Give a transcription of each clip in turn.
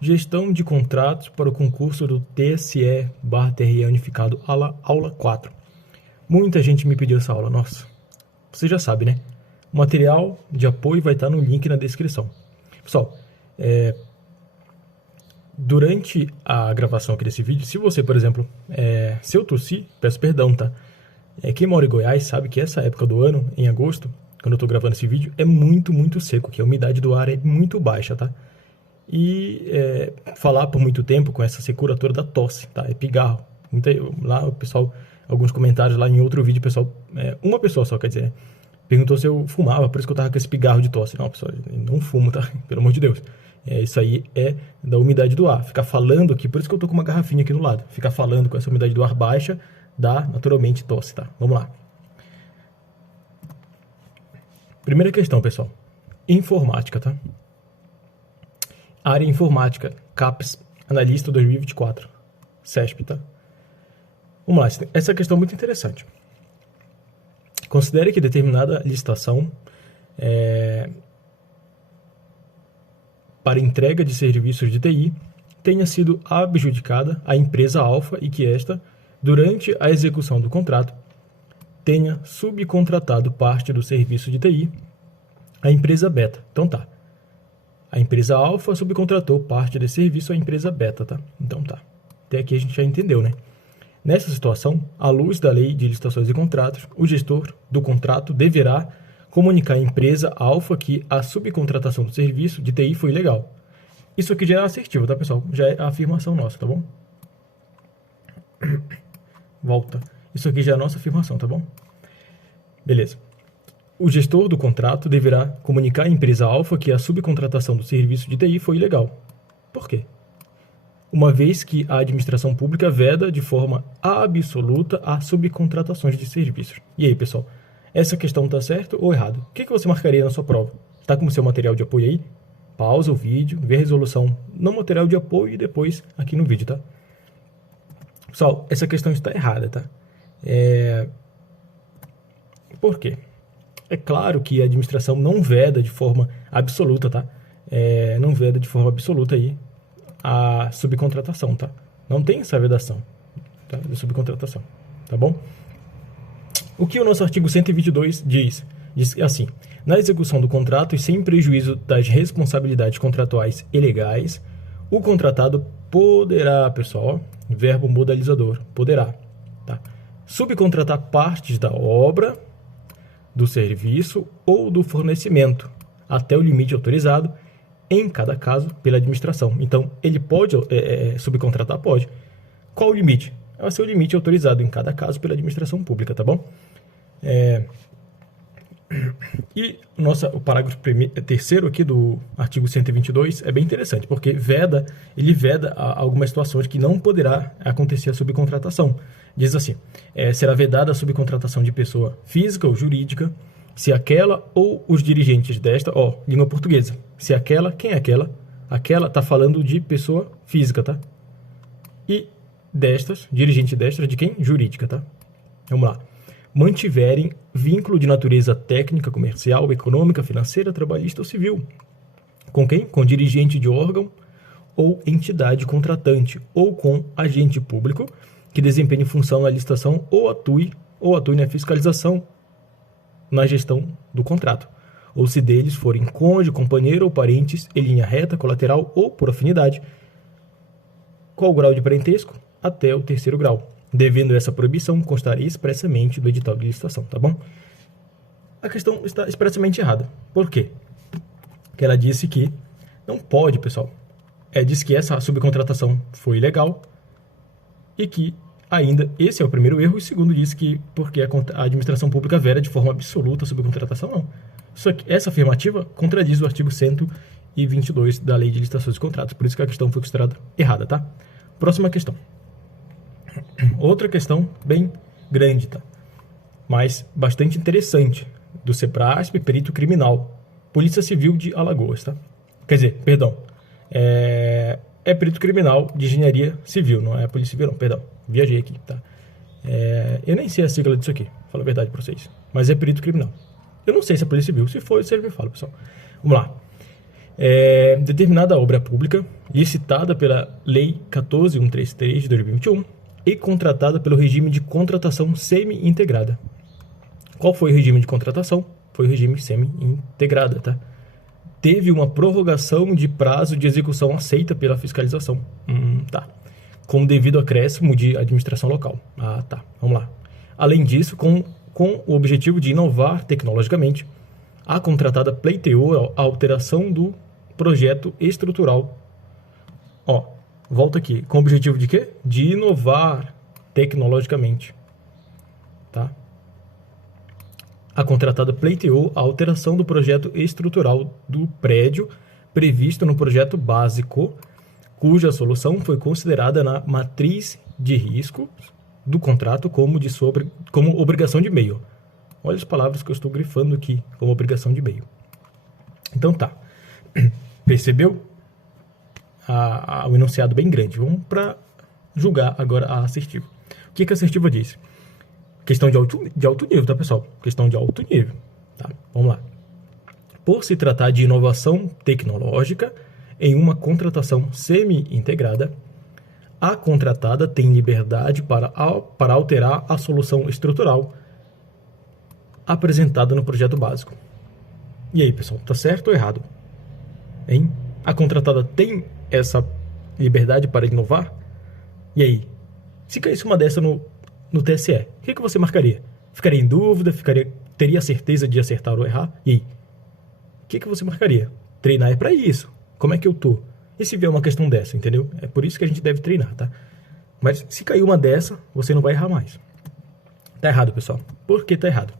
Gestão de contratos para o concurso do TSE/TRE Unificado, aula 4. Muita gente me pediu essa aula, nossa. Você já sabe, né? O material de apoio vai estar no link na descrição. Pessoal, durante a gravação aqui desse vídeo, se você, por exemplo, se eu tossir, peço perdão, tá? Quem mora em Goiás sabe que essa época do ano, em agosto, quando eu estou gravando esse vídeo, é muito, muito seco, que a umidade do ar é muito baixa, tá? E falar por muito tempo com essa secura toda da tosse, tá? É pigarro. Lá o pessoal, alguns comentários lá em outro vídeo, o pessoal, uma pessoa só, quer dizer, né? Perguntou se eu fumava, por isso que eu tava com esse pigarro de tosse. Não, pessoal, eu não fumo, tá? Pelo amor de Deus. Isso aí é da umidade do ar. Ficar falando aqui, por isso que eu tô com uma garrafinha aqui do lado. Ficar falando com essa umidade do ar baixa dá naturalmente tosse, tá? Vamos lá. Primeira questão, pessoal. Informática, tá? Área informática, CAPES, analista 2024, CESP, tá? Vamos lá, essa questão é muito interessante. Considere que determinada licitação para entrega de serviços de TI tenha sido adjudicada à empresa alfa e que esta, durante a execução do contrato, tenha subcontratado parte do serviço de TI à empresa beta. Então tá. A empresa alfa subcontratou parte desse serviço à empresa beta, tá? Então tá. Até aqui a gente já entendeu, né? Nessa situação, à luz da lei de licitações e contratos, o gestor do contrato deverá comunicar à empresa alfa que a subcontratação do serviço de TI foi ilegal. Isso aqui já é assertivo, tá, pessoal? Já é a afirmação nossa, tá bom? Volta. Isso aqui já é a nossa afirmação, tá bom? Beleza. O gestor do contrato deverá comunicar à empresa alfa que a subcontratação do serviço de TI foi ilegal. Por quê? Uma vez que a administração pública veda de forma absoluta as subcontratações de serviços. E aí, pessoal? Essa questão está certa ou errado? O que você marcaria na sua prova? Está com o seu material de apoio aí? Pausa o vídeo, vê a resolução no material de apoio e depois aqui no vídeo, tá? Pessoal, essa questão está errada, tá? Por quê? É claro que a administração não veda de forma absoluta, tá? Não veda de forma absoluta aí a subcontratação, tá? Não tem essa vedação, tá? De subcontratação, tá bom? O que o nosso artigo 122 diz? Diz assim: na execução do contrato e sem prejuízo das responsabilidades contratuais e legais, o contratado poderá, pessoal, ó, verbo modalizador, poderá, tá? Subcontratar partes da obra, do serviço ou do fornecimento, até o limite autorizado, em cada caso, pela administração. Então, ele pode subcontratar? Pode. Qual o limite? Vai ser o limite autorizado em cada caso pela administração pública, tá bom? E o parágrafo terceiro aqui do artigo 122 é bem interessante, porque ele veda algumas situações que não poderá acontecer a subcontratação. Diz assim: será vedada a subcontratação de pessoa física ou jurídica, se aquela ou os dirigentes desta, língua portuguesa, se aquela, quem é aquela? Aquela tá falando de pessoa física, tá? E destas, dirigente destas, de quem? Jurídica, tá? Vamos lá. Mantiverem vínculo de natureza técnica, comercial, econômica, financeira, trabalhista ou civil. Com quem? Com dirigente de órgão ou entidade contratante, ou com agente público que desempenhe função na licitação ou atue na fiscalização na gestão do contrato, ou se deles forem cônjuge, companheiro ou parentes em linha reta, colateral ou por afinidade. Qual o grau de parentesco? Até o 3º grau, devendo essa proibição constar expressamente do edital de licitação, tá bom? A questão está expressamente errada. Por quê? Porque ela disse que não pode, pessoal. Diz que essa subcontratação foi ilegal e que ainda, esse é o primeiro erro, e o segundo diz que porque a administração pública veda de forma absoluta a subcontratação, não. Essa afirmativa contradiz o artigo 122 da Lei de Licitações e Contratos, por isso que a questão foi considerada errada, tá? Próxima questão. Outra questão bem grande, tá? Mas bastante interessante, do CEPRASP, perito criminal, Polícia Civil de Alagoas, tá? Quer dizer, perdão, é perito criminal de engenharia civil, não é Polícia Civil, não, perdão, viajei aqui, tá? Eu nem sei a sigla disso aqui, falo a verdade pra vocês, mas é perito criminal. Eu não sei se é Polícia Civil, se for, você me fala, pessoal. Vamos lá. Determinada obra pública, licitada pela Lei 14.133 de 2021 e contratada pelo regime de contratação semi-integrada. Qual foi o regime de contratação? Foi o regime semi-integrada, tá? Teve uma prorrogação de prazo de execução aceita pela fiscalização. Tá. Com devido acréscimo de administração local. Tá. Vamos lá. Além disso, com o objetivo de inovar tecnologicamente, a contratada pleiteou a alteração do projeto estrutural. Volta aqui. Com o objetivo de quê? De inovar tecnologicamente. Tá? A contratada pleiteou a alteração do projeto estrutural do prédio previsto no projeto básico, cuja solução foi considerada na matriz de risco do contrato como obrigação de meio. Olha as palavras que eu estou grifando aqui, como obrigação de meio. Então tá. Percebeu? O enunciado bem grande. Vamos para julgar agora a assertiva. O que a assertiva diz? Questão de alto nível, tá, pessoal? Questão de alto nível. Tá? Vamos lá. Por se tratar de inovação tecnológica em uma contratação semi-integrada, a contratada tem liberdade para alterar a solução estrutural apresentada no projeto básico. E aí, pessoal, tá certo ou errado? Hein? A contratada tem essa liberdade para inovar? E aí? Se caísse uma dessa no TSE, o que você marcaria? Ficaria em dúvida? Teria certeza de acertar ou errar? E aí? O que você marcaria? Treinar é para isso. Como é que eu tô? E se vier uma questão dessa, entendeu? É por isso que a gente deve treinar, tá? Mas se cair uma dessa, você não vai errar mais. Tá errado, pessoal. Por que tá errado?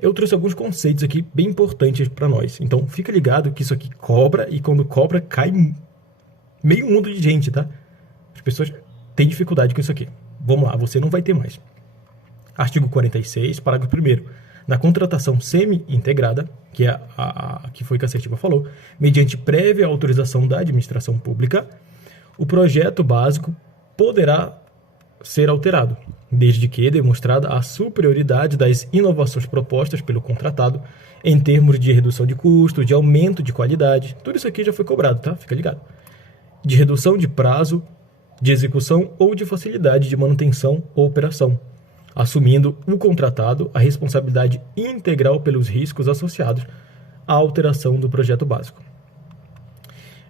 Eu trouxe alguns conceitos aqui bem importantes para nós. Então, fica ligado que isso aqui cobra, e quando cobra, cai meio mundo de gente, tá? As pessoas têm dificuldade com isso aqui. Vamos lá, você não vai ter mais. Artigo 46, parágrafo 1º. Na contratação semi-integrada, que é que foi que a assertiva falou, mediante prévia autorização da administração pública, o projeto básico poderá ser alterado, desde que demonstrada a superioridade das inovações propostas pelo contratado em termos de redução de custo, de aumento de qualidade. Tudo isso aqui já foi cobrado, tá? Fica ligado. De redução de prazo de execução ou de facilidade de manutenção ou operação, assumindo o contratado a responsabilidade integral pelos riscos associados à alteração do projeto básico.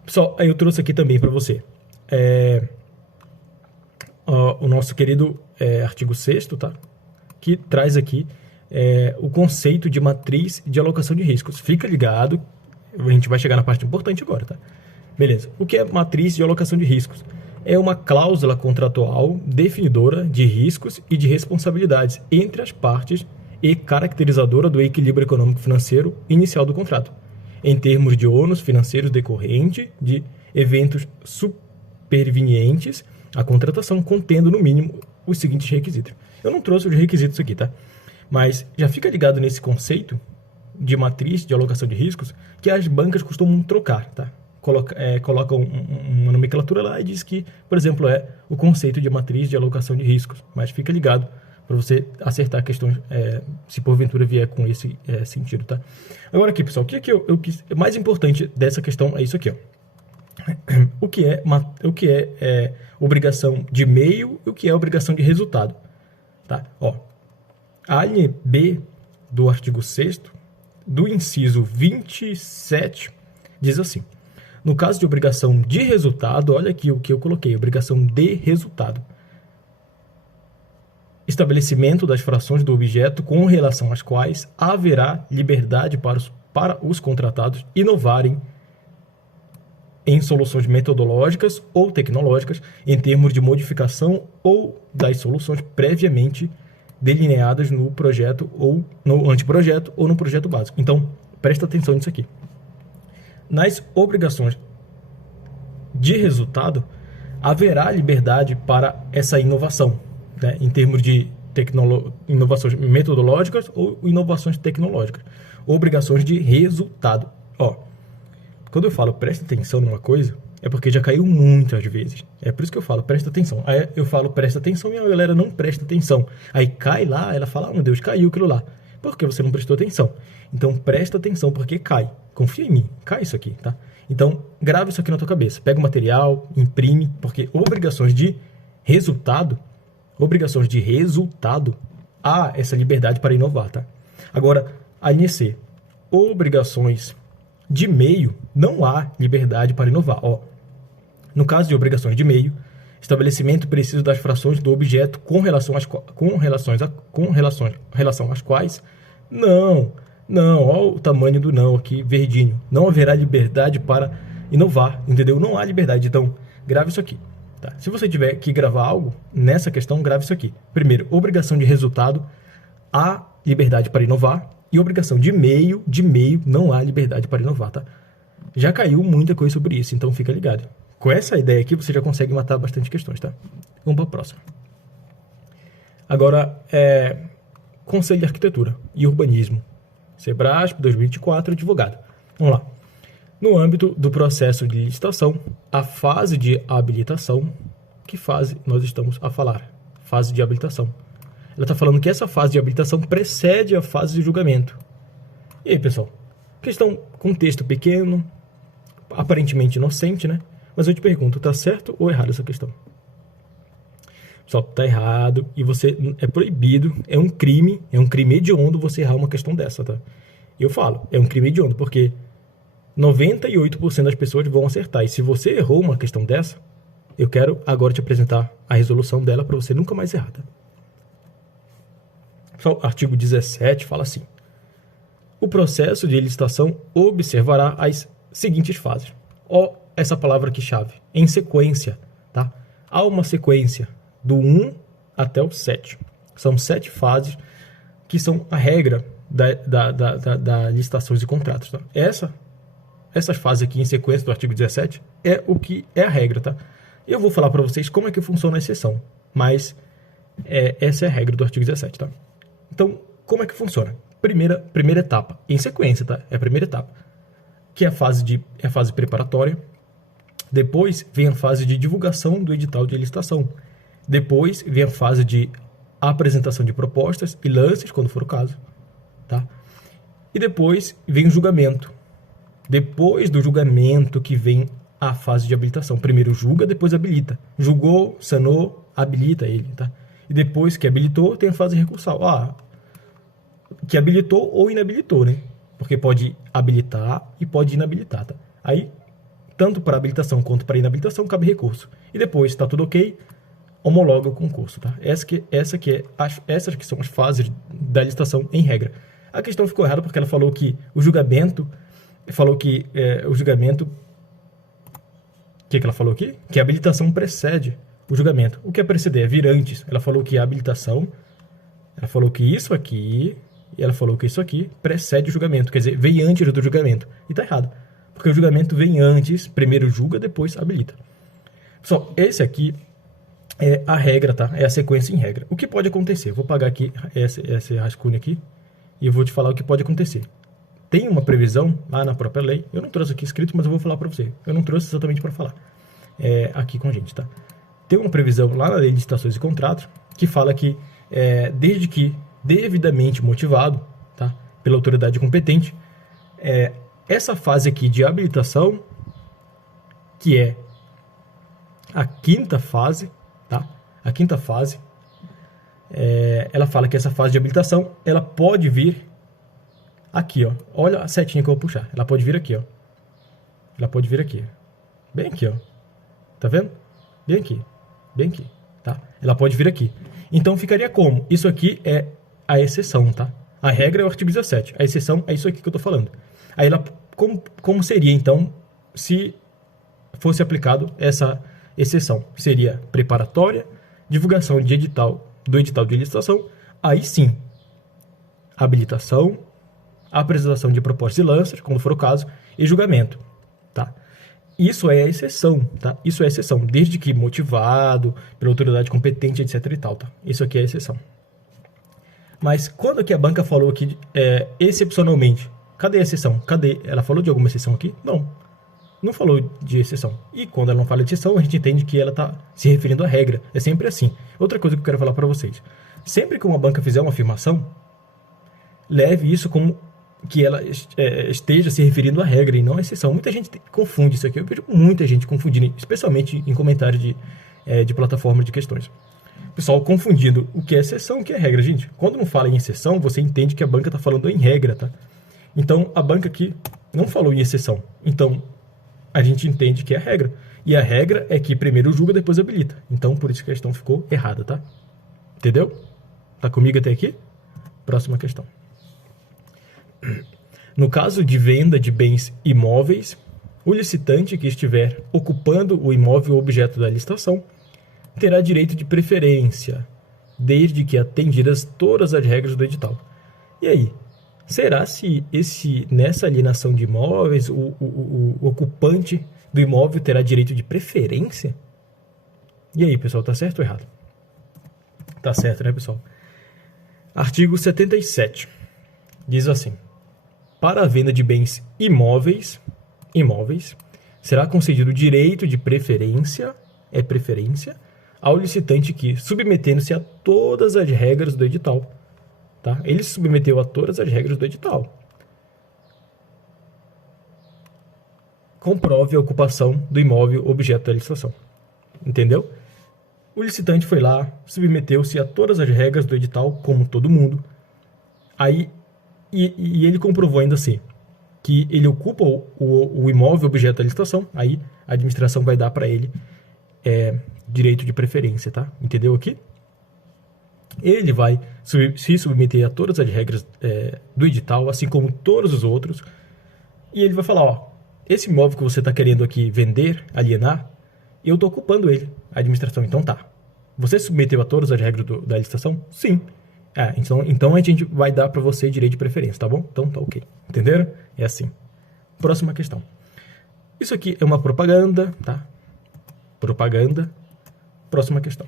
Pessoal, aí eu trouxe aqui também para você o nosso querido artigo 6º, tá? Que traz aqui o conceito de matriz de alocação de riscos. Fica ligado, a gente vai chegar na parte importante agora, tá? Beleza. O que é matriz de alocação de riscos? É uma cláusula contratual definidora de riscos e de responsabilidades entre as partes e caracterizadora do equilíbrio econômico-financeiro inicial do contrato, em termos de ônus financeiros decorrente de eventos supervenientes à contratação, contendo, no mínimo, os seguintes requisitos. Eu não trouxe os requisitos aqui, tá? Mas já fica ligado nesse conceito de matriz de alocação de riscos que as bancas costumam trocar, tá? Coloca uma nomenclatura lá e diz que, por exemplo, é o conceito de matriz de alocação de riscos. Mas fica ligado para você acertar questões, se porventura vier com esse sentido, tá? Agora aqui, pessoal, o que é que eu quis... O mais importante dessa questão é isso aqui, ó. O que é obrigação de meio e o que é obrigação de resultado, tá? Ó, a linha B do artigo 6º, do inciso 27, diz assim: no caso de obrigação de resultado, olha aqui o que eu coloquei, obrigação de resultado. Estabelecimento das frações do objeto com relação às quais haverá liberdade para os contratados inovarem em soluções metodológicas ou tecnológicas em termos de modificação ou das soluções previamente delineadas no projeto ou no anteprojeto ou no projeto básico. Então, presta atenção nisso aqui. Nas obrigações de resultado, haverá liberdade para essa inovação, né, em termos de inovações metodológicas ou inovações tecnológicas. Obrigações de resultado. Ó, quando eu falo presta atenção numa coisa, é porque já caiu muitas vezes. É por isso que eu falo presta atenção. Aí eu falo presta atenção e a galera não presta atenção. Aí cai lá, ela fala, meu Deus, caiu aquilo lá. Porque você não prestou atenção. Então, presta atenção, porque cai. Confia em mim, cai isso aqui, tá? Então, grava isso aqui na tua cabeça. Pega o material, imprime, porque obrigações de resultado, há essa liberdade para inovar, tá? Agora, a linha C, obrigações de meio, não há liberdade para inovar. Ó, no caso de obrigações de meio, estabelecimento preciso das frações do objeto com relação às quais, não, olha o tamanho do não aqui, verdinho, não haverá liberdade para inovar, entendeu? Não há liberdade, então grave isso aqui. Tá? Se você tiver que gravar algo nessa questão, grave isso aqui. Primeiro, obrigação de resultado, há liberdade para inovar, e obrigação de meio, não há liberdade para inovar, tá? Já caiu muita coisa sobre isso, então fica ligado. Com essa ideia aqui, você já consegue matar bastante questões, tá? Vamos para a próxima. Agora, Conselho de Arquitetura e Urbanismo. Sebrasp, 2024, advogado. Vamos lá. No âmbito do processo de licitação, a fase de habilitação, que fase nós estamos a falar? Fase de habilitação. Ela está falando que essa fase de habilitação precede a fase de julgamento. E aí, pessoal? Questão com texto pequeno, aparentemente inocente, né? Mas eu te pergunto, tá certo ou errado essa questão? Pessoal, tá errado e você é proibido, é um crime hediondo você errar uma questão dessa, tá? Eu falo, é um crime hediondo, porque 98% das pessoas vão acertar. E se você errou uma questão dessa, eu quero agora te apresentar a resolução dela para você nunca mais errar, tá? Pessoal, artigo 17 fala assim: o processo de licitação observará as seguintes fases. Ó, essa palavra aqui chave, em sequência, tá? Há uma sequência do 1 até o 7. São 7 fases que são a regra da licitações e contratos, tá? Essas fases aqui em sequência do artigo 17 é o que é a regra, tá? Eu vou falar para vocês como é que funciona a exceção, mas essa é a regra do artigo 17, tá? Então, como é que funciona? Primeira etapa, em sequência, tá? É a primeira etapa, que é a fase preparatória. Depois vem a fase de divulgação do edital de licitação. Depois vem a fase de apresentação de propostas e lances, quando for o caso, tá? E depois vem o julgamento. Depois do julgamento que vem a fase de habilitação. Primeiro julga, depois habilita. Julgou, sanou, habilita ele, tá? E depois que habilitou, tem a fase recursal. Que habilitou ou inabilitou, né? Porque pode habilitar e pode inabilitar, tá? Aí, tanto para habilitação quanto para inabilitação, cabe recurso. E depois, está tudo ok, homologa o concurso, tá? Essas que são as fases da licitação em regra. A questão ficou errada porque ela falou que o julgamento... O que ela falou aqui? Que a habilitação precede o julgamento. O que é preceder? É vir antes. Ela falou que a habilitação... Ela falou que isso aqui... E ela falou que isso aqui precede o julgamento. Quer dizer, vem antes do julgamento. E tá errado. Porque o julgamento vem antes, primeiro julga, depois habilita. Pessoal, esse aqui é a regra, tá? É a sequência em regra. O que pode acontecer? Eu vou apagar aqui esse rascunho aqui e eu vou te falar o que pode acontecer. Tem uma previsão lá na própria lei. Eu não trouxe aqui escrito, mas eu vou falar para você. Eu não trouxe exatamente para falar aqui com a gente, tá? Tem uma previsão lá na lei de licitações e contratos que fala que desde que devidamente motivado, tá, pela autoridade competente, essa fase aqui de habilitação, que é a quinta fase, tá? A quinta fase, ela fala que essa fase de habilitação, ela pode vir aqui, ó. Olha a setinha que eu vou puxar. Ela pode vir aqui, ó. Ela pode vir aqui. Bem aqui, ó. Tá vendo? Bem aqui, tá? Ela pode vir aqui. Então ficaria como? Isso aqui é a exceção, tá? A regra é o artigo 17. A exceção é isso aqui que eu tô falando. Aí ela, como seria, então, se fosse aplicado essa exceção? Seria preparatória, divulgação do edital de licitação, aí sim, habilitação, apresentação de propostas e lances, quando for o caso, e julgamento, tá? Isso é a exceção, tá? Isso é a exceção, desde que motivado pela autoridade competente, etc e tal, tá? Isso aqui é a exceção. Mas quando que a banca falou aqui, excepcionalmente, cadê a exceção? Cadê? Ela falou de alguma exceção aqui? Não falou de exceção. E quando ela não fala de exceção, a gente entende que ela está se referindo à regra. É sempre assim. Outra coisa que eu quero falar para vocês. Sempre que uma banca fizer uma afirmação, leve isso como que ela esteja se referindo à regra e não à exceção. Muita gente confunde isso aqui. Eu vejo muita gente confundindo, especialmente em comentários de plataforma de questões. Pessoal confundindo o que é exceção e o que é regra. Gente, quando não fala em exceção, você entende que a banca está falando em regra, tá? Então, a banca aqui não falou em exceção. Então, a gente entende que é a regra. E a regra é que primeiro julga, depois habilita. Então, por isso que a questão ficou errada, tá? Entendeu? Tá comigo até aqui? Próxima questão. No caso de venda de bens imóveis, o licitante que estiver ocupando o imóvel objeto da licitação terá direito de preferência, desde que atendidas todas as regras do edital. E aí, será se nessa alienação de imóveis, o ocupante do imóvel terá direito de preferência? E aí, pessoal, tá certo ou errado? Tá certo, né, pessoal? Artigo 77. Diz assim: para a venda de bens imóveis, será concedido o direito de preferência, ao licitante que, submetendo-se a todas as regras do edital, tá? Ele se submeteu a todas as regras do edital. Comprove a ocupação do imóvel objeto da licitação. Entendeu? O licitante foi lá, submeteu-se a todas as regras do edital, como todo mundo. Aí, e ele comprovou ainda assim que ele ocupa o imóvel objeto da licitação. Aí a administração vai dar para ele direito de preferência, tá? Entendeu aqui? Ele vai se submeter a todas as regras do edital, assim como todos os outros, e ele vai falar, ó, esse imóvel que você está querendo aqui vender, alienar, eu estou ocupando ele. A administração, então tá. Você submeteu a todas as regras da licitação? Sim. Então a gente vai dar para você direito de preferência, tá bom? Então tá ok. Entenderam? É assim. Próxima questão. Isso aqui é uma propaganda, tá? Propaganda. Próxima questão.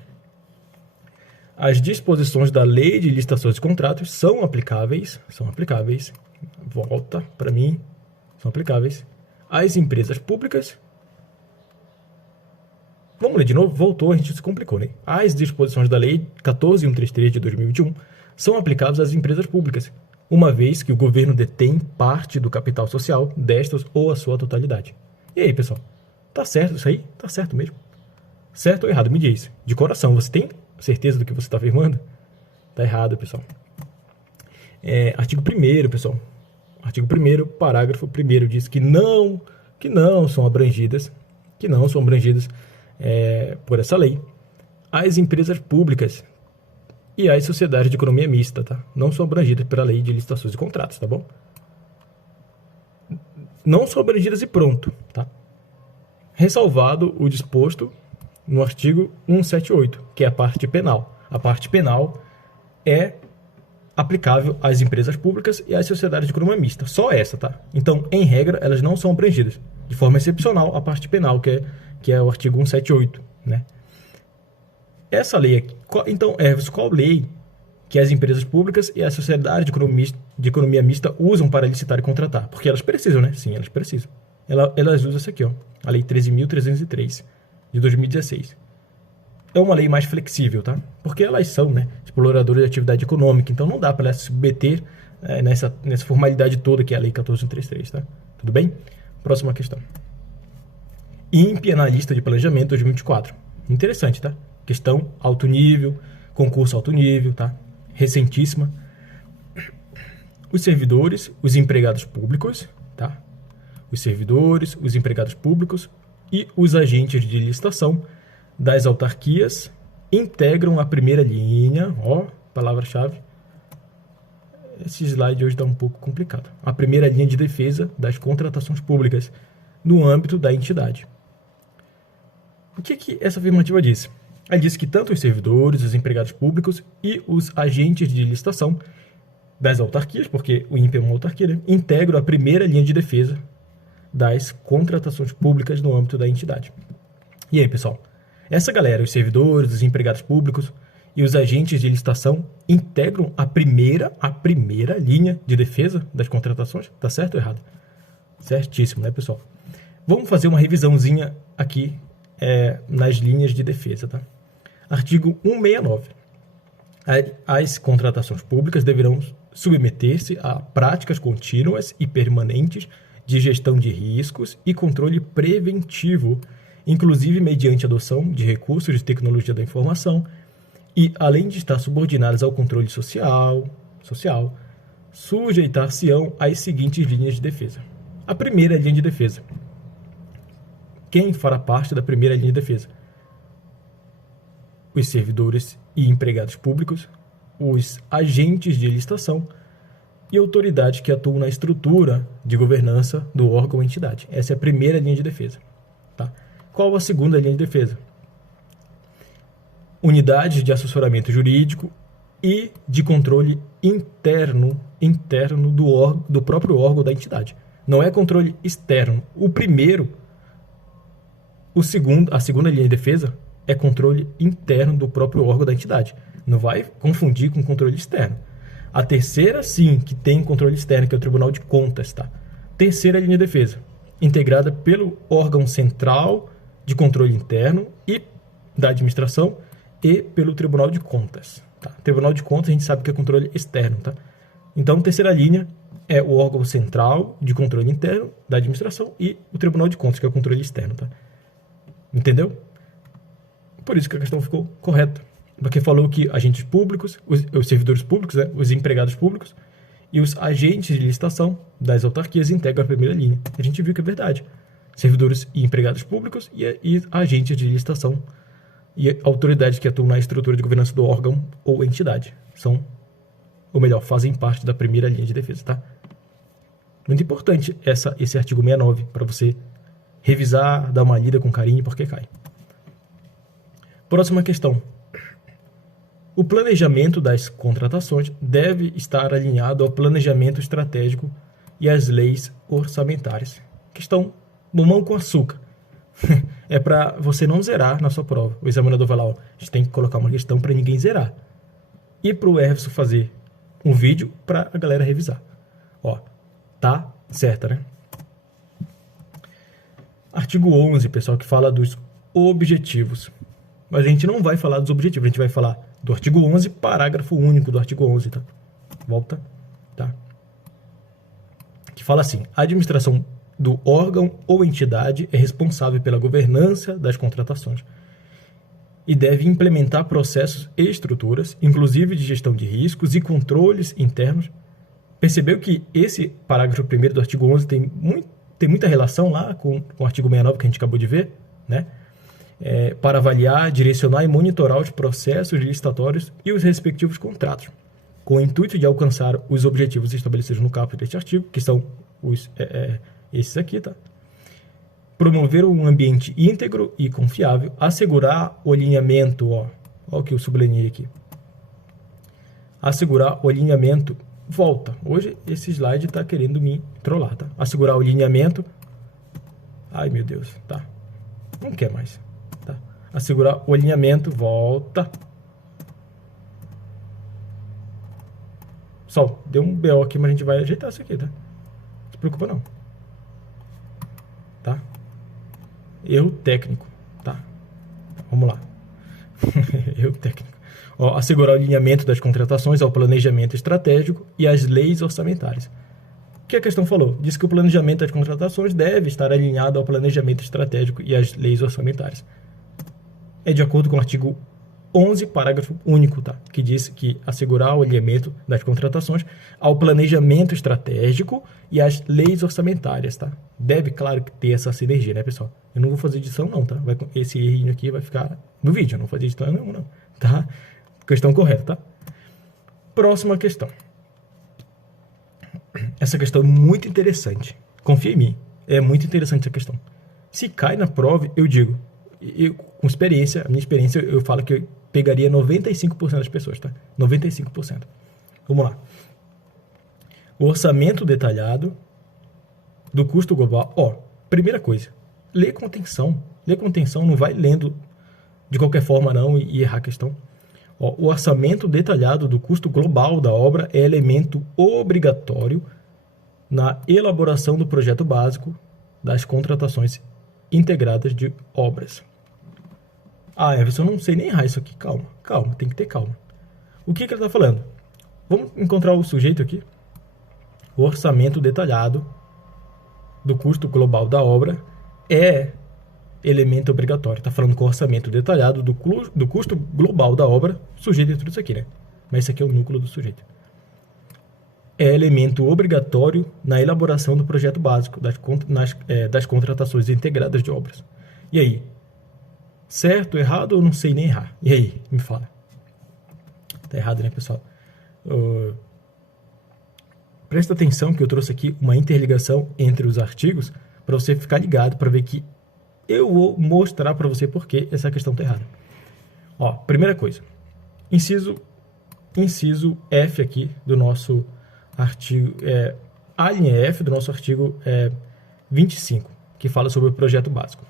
As disposições da Lei de Licitações e Contratos são aplicáveis, volta para mim, são aplicáveis às empresas públicas. Vamos ler de novo? Voltou, a gente se complicou, né? As disposições da Lei 14.133 de 2021 são aplicáveis às empresas públicas, uma vez que o governo detém parte do capital social destas ou a sua totalidade. E aí, pessoal? Tá certo isso aí? Tá certo mesmo? Certo ou errado? Me diz. De coração, você tem certeza do que você está afirmando? Tá errado, pessoal. Artigo 1º, pessoal. Artigo 1º, parágrafo 1º diz que não são abrangidas, por essa lei as empresas públicas e as sociedades de economia mista, tá? Não são abrangidas pela Lei de Licitações e Contratos, tá bom? Não são abrangidas e pronto, tá? Ressalvado o disposto no artigo 178, que é a parte penal. A parte penal é aplicável às empresas públicas e às sociedades de economia mista. Só essa, tá? Então, em regra, elas não são abrangidas. De forma excepcional, a parte penal, que é o artigo 178, né? Essa lei aqui, então, qual lei que as empresas públicas e as sociedades de economia mista usam para licitar e contratar? Porque elas precisam, né? Sim, elas precisam. Elas usam essa aqui, ó, a Lei 13.303, de 2016. É uma lei mais flexível, tá? Porque elas são, né, exploradoras de atividade econômica, então não dá para elas se submeter nessa formalidade toda que é a Lei 14.133, tá? Tudo bem? Próxima questão. INPE na lista de planejamento 2024. Interessante, tá? Questão alto nível, concurso alto nível, tá? Recentíssima. Os servidores, os empregados públicos, tá? Os servidores, os empregados públicos e os agentes de licitação das autarquias integram a primeira linha, ó, palavra-chave. Esse slide hoje está um pouco complicado. A primeira linha de defesa das contratações públicas no âmbito da entidade. O que essa afirmativa diz? Ela diz que tanto os servidores, os empregados públicos e os agentes de licitação das autarquias, porque o INPE é uma autarquia, né, integram a primeira linha de defesa das contratações públicas no âmbito da entidade. E aí, pessoal? Essa galera, os servidores, os empregados públicos e os agentes de licitação integram a primeira linha de defesa das contratações? Tá certo ou errado? Certíssimo, né, pessoal? Vamos fazer uma revisãozinha aqui nas linhas de defesa, tá? Artigo 169. As contratações públicas deverão submeter-se a práticas contínuas e permanentes de gestão de riscos e controle preventivo, inclusive mediante adoção de recursos de tecnologia da informação, e, além de estar subordinadas ao controle social, sujeitar-se-ão às seguintes linhas de defesa. A primeira linha de defesa. Quem fará parte da primeira linha de defesa? Os servidores e empregados públicos, os agentes de licitação e autoridades que atuam na estrutura de governança do órgão ou entidade. Essa é a primeira linha de defesa. Tá? Qual a segunda linha de defesa? Unidades de assessoramento jurídico e de controle interno do próprio órgão da entidade. Não é controle externo. A segunda linha de defesa é controle interno do próprio órgão da entidade. Não vai confundir com controle externo. A terceira, sim, que tem controle externo, que é o Tribunal de Contas, tá? Terceira linha de defesa, integrada pelo órgão central de controle interno e da administração e pelo Tribunal de Contas. Tá? Tribunal de Contas a gente sabe que é controle externo. Tá? Então, terceira linha é o órgão central de controle interno da administração e o Tribunal de Contas, que é o controle externo. Tá? Entendeu? Por isso que a questão ficou correta. Porque falou que agentes públicos, os servidores públicos, né, os empregados públicos e os agentes de licitação das autarquias integram a primeira linha. A gente viu que é verdade. Servidores e empregados públicos e agentes de licitação e autoridades que atuam na estrutura de governança do órgão ou entidade. Fazem parte da primeira linha de defesa, tá? Muito importante esse artigo 69 para você revisar, dar uma lida com carinho, porque cai. Próxima questão. O planejamento das contratações deve estar alinhado ao planejamento estratégico e às leis orçamentárias. Questão mamão com açúcar. É para você não zerar na sua prova. O examinador vai lá, a gente tem que colocar uma questão para ninguém zerar. E para o Everson fazer um vídeo para a galera revisar. Ó, tá certa, né? Artigo 11, pessoal, que fala dos objetivos. Mas a gente não vai falar dos objetivos, a gente vai falar do artigo 11, parágrafo único do artigo 11, tá? Volta, tá? Que fala assim: a administração do órgão ou entidade é responsável pela governança das contratações e deve implementar processos e estruturas, inclusive de gestão de riscos e controles internos. Percebeu que esse parágrafo 1º do artigo 11 tem muita relação lá com o artigo 69 que a gente acabou de ver, né? Para avaliar, direcionar e monitorar os processos licitatórios e os respectivos contratos, com o intuito de alcançar os objetivos estabelecidos no caput deste artigo, que são esses aqui, tá? Promover um ambiente íntegro e confiável, assegurar o alinhamento, ó o que eu sublinhei aqui. Assegurar o alinhamento, volta. Hoje esse slide tá querendo me trollar, tá? Assegurar o alinhamento, ai meu Deus, tá? Não quer mais, tá? Assegurar o alinhamento, volta. Só, deu um BO aqui, mas a gente vai ajeitar isso aqui, tá? Não se preocupa não. Tá? Erro técnico, tá? Vamos lá. Erro técnico. Ó, assegurar o alinhamento das contratações ao planejamento estratégico e às leis orçamentárias. O que a questão falou? Diz que o planejamento das contratações deve estar alinhado ao planejamento estratégico e às leis orçamentárias. É de acordo com o artigo 11, parágrafo único, tá? Que diz que assegurar o alinhamento das contratações ao planejamento estratégico e às leis orçamentárias, tá? Deve, claro, ter essa sinergia, né, pessoal? Eu não vou fazer edição, não, tá? Esse errinho aqui vai ficar no vídeo, eu não vou fazer edição nenhuma, não, tá? Questão correta, tá? Próxima questão. Essa questão é muito interessante. Confia em mim, é muito interessante essa questão. Se cai na prova, eu digo, com experiência, a minha experiência, eu falo que eu pegaria 95% das pessoas, tá? 95%. Vamos lá. O orçamento detalhado do custo global. Ó, primeira coisa, lê com atenção. Lê com atenção, não vai lendo de qualquer forma não e errar a questão. Ó, o orçamento detalhado do custo global da obra é elemento obrigatório na elaboração do projeto básico das contratações integradas de obras. Ah, Everson, eu não sei nem errar isso aqui. Calma, tem que ter calma. O que ele está falando? Vamos encontrar o sujeito aqui. O orçamento detalhado do custo global da obra é elemento obrigatório. Está falando com o orçamento detalhado do custo global da obra, sujeito dentro disso aqui, né? Mas isso aqui é o núcleo do sujeito. É elemento obrigatório na elaboração do projeto básico das contratações integradas de obras. E aí? Certo, errado ou não sei nem errar? E aí? Me fala. Tá errado, né, pessoal? Presta atenção que eu trouxe aqui uma interligação entre os artigos para você ficar ligado, para ver que eu vou mostrar para você por que essa questão está errada. Ó, primeira coisa. Inciso F aqui do nosso artigo, a linha F do nosso artigo 25, que fala sobre o projeto básico.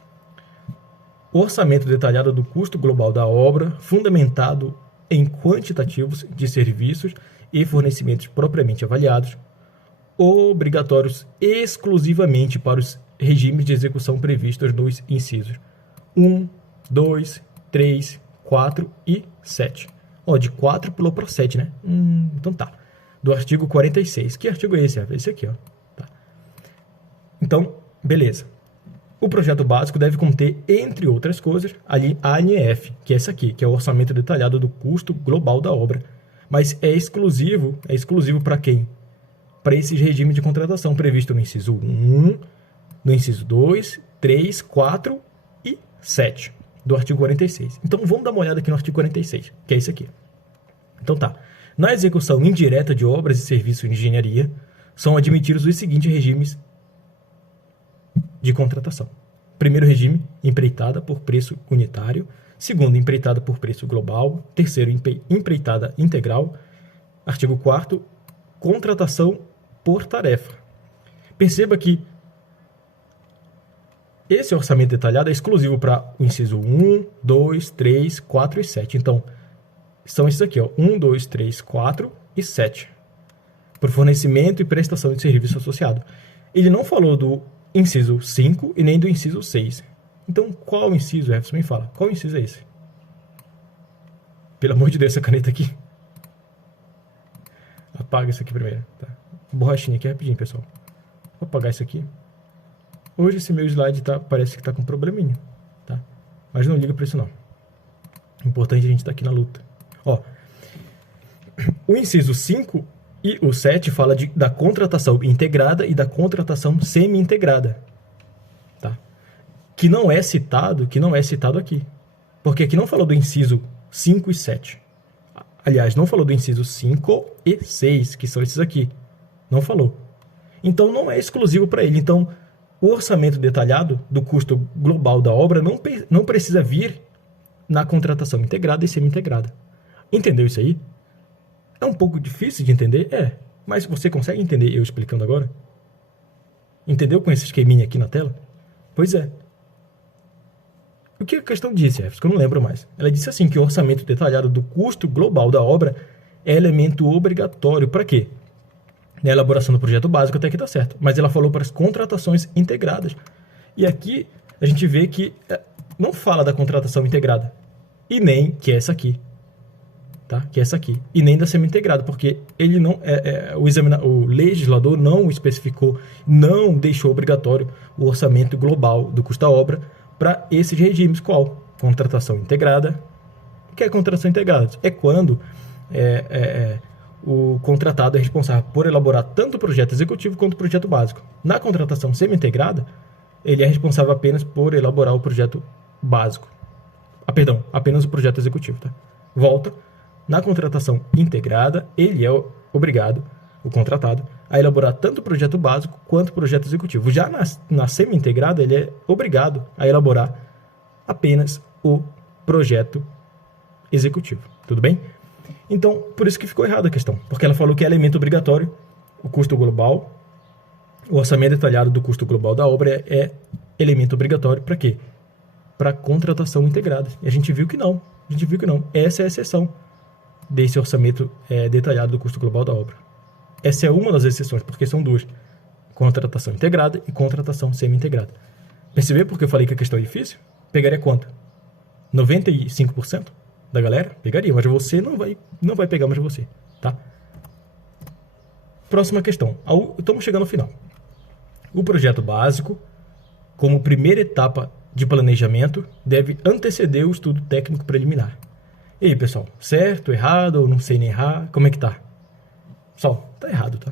O orçamento detalhado do custo global da obra, fundamentado em quantitativos de serviços e fornecimentos propriamente avaliados, obrigatórios exclusivamente para os regimes de execução previstos nos incisos 1, 2, 3, 4 e 7. Ó, de 4 pulou para 7, né? Então tá. Do artigo 46. Que artigo é esse? Esse aqui, ó. Tá. Então, beleza. O projeto básico deve conter, entre outras coisas, a linha F, que é essa aqui, que é o orçamento detalhado do custo global da obra. Mas é exclusivo para quem? Para esses regimes de contratação previsto no inciso 1, no inciso 2, 3, 4 e 7 do artigo 46. Então, vamos dar uma olhada aqui no artigo 46, que é esse aqui. Então tá. Na execução indireta de obras e serviços de engenharia, são admitidos os seguintes regimes de contratação. Primeiro regime, empreitada por preço unitário. Segundo, empreitada por preço global. Terceiro, empreitada integral. Artigo 4º, contratação por tarefa. Perceba que esse orçamento detalhado é exclusivo para o inciso 1, 2, 3, 4 e 7. Então, são esses aqui, ó, 1, 2, 3, 4 e 7. Por fornecimento e prestação de serviço associado. Ele não falou do inciso 5 e nem do inciso 6. Então, qual inciso, Jefferson? Me fala, qual inciso é esse? Pelo amor de Deus, essa caneta aqui. Apaga isso aqui primeiro. Tá. Borrachinha aqui rapidinho, pessoal. Vou apagar isso aqui. Hoje esse meu slide parece que está com probleminha. Tá? Mas não liga para isso não. O importante é a gente estar aqui na luta. Ó, o inciso 5 e o 7 fala da contratação integrada e da contratação semi-integrada. Tá? Que não é citado aqui. Porque aqui não falou do inciso 5 e 7. Aliás, não falou do inciso 5 e 6, que são esses aqui. Não falou. Então, não é exclusivo para ele. Então, o orçamento detalhado do custo global da obra não precisa vir na contratação integrada e semi-integrada. Entendeu isso aí? É um pouco difícil de entender? É. Mas você consegue entender eu explicando agora? Entendeu com esse esqueminha aqui na tela? Pois é. O que a questão disse, Jefferson? Que eu não lembro mais. Ela disse assim, que o orçamento detalhado do custo global da obra é elemento obrigatório. Para quê? Na elaboração do projeto básico até que tá certo. Mas ela falou para as contratações integradas. E aqui a gente vê que não fala da contratação integrada. E nem que é essa aqui. Tá? Que é essa aqui. E nem da semi-integrada. Porque ele não, o legislador não especificou, não deixou obrigatório o orçamento global do custo da obra para esses regimes. Qual? Contratação integrada. O que é contratação integrada? É quando o contratado é responsável por elaborar tanto o projeto executivo quanto o projeto básico. Na contratação semi-integrada, ele é responsável apenas por elaborar o projeto básico. Apenas o projeto executivo. Tá? Volta. Na contratação integrada, ele é obrigado, o contratado, a elaborar tanto o projeto básico quanto o projeto executivo. Já na semi-integrada, ele é obrigado a elaborar apenas o projeto executivo. Tudo bem? Então, por isso que ficou errada a questão. Porque ela falou que é elemento obrigatório, o custo global, o orçamento detalhado do custo global da obra é elemento obrigatório para quê? Para contratação integrada. E a gente viu que não. Essa é a exceção desse orçamento detalhado do custo global da obra. Essa é uma das exceções, porque são duas. Contratação integrada e contratação semi-integrada. Percebeu porque eu falei que a questão é difícil? Pegaria quanto? 95% da galera? Pegaria, mas você não vai pegar mais você, tá? próxima questão. Estamos chegando ao final. O projeto básico, como primeira etapa de planejamento, deve anteceder o estudo técnico preliminar. E aí, pessoal, certo, errado, ou não sei nem errar, como é que tá? Pessoal, tá errado, tá?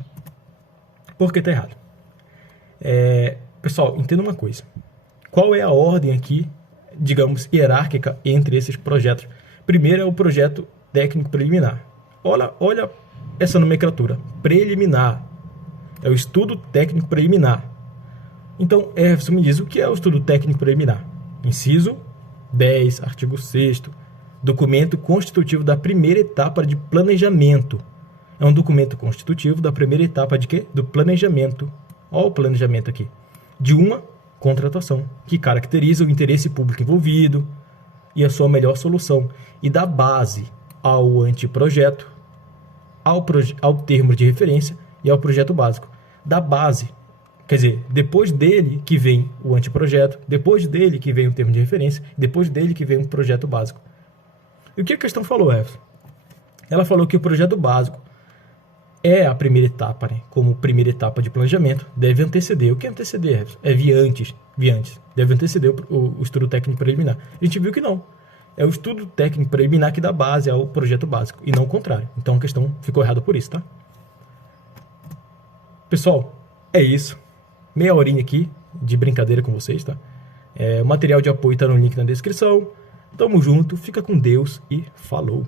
Por que tá errado? Pessoal, entenda uma coisa. Qual é a ordem aqui, digamos, hierárquica entre esses projetos? Primeiro é o projeto técnico preliminar. Olha essa nomenclatura. Preliminar. É o estudo técnico preliminar. Então, você me diz o que é o estudo técnico preliminar? Inciso 10, artigo 6º. Documento constitutivo da primeira etapa de planejamento. É um documento constitutivo da primeira etapa de quê? Do planejamento. Olha o planejamento aqui. De uma contratação, que caracteriza o interesse público envolvido e a sua melhor solução, e dá base ao anteprojeto, ao termo de referência e ao projeto básico. Dá base, quer dizer, depois dele que vem o anteprojeto, depois dele que vem o termo de referência, depois dele que vem o projeto básico. E o que a questão falou, Everson? Ela falou que o projeto básico é a primeira etapa, né? Como primeira etapa de planejamento, deve anteceder. O que é anteceder, Everson? É vir antes. Deve anteceder o estudo técnico preliminar. A gente viu que não. É o estudo técnico preliminar que dá base ao projeto básico, e não o contrário. Então a questão ficou errada por isso, tá? Pessoal, é isso. Meia horinha aqui de brincadeira com vocês, tá? O material de apoio está no link na descrição. Tamo junto, fica com Deus e falou!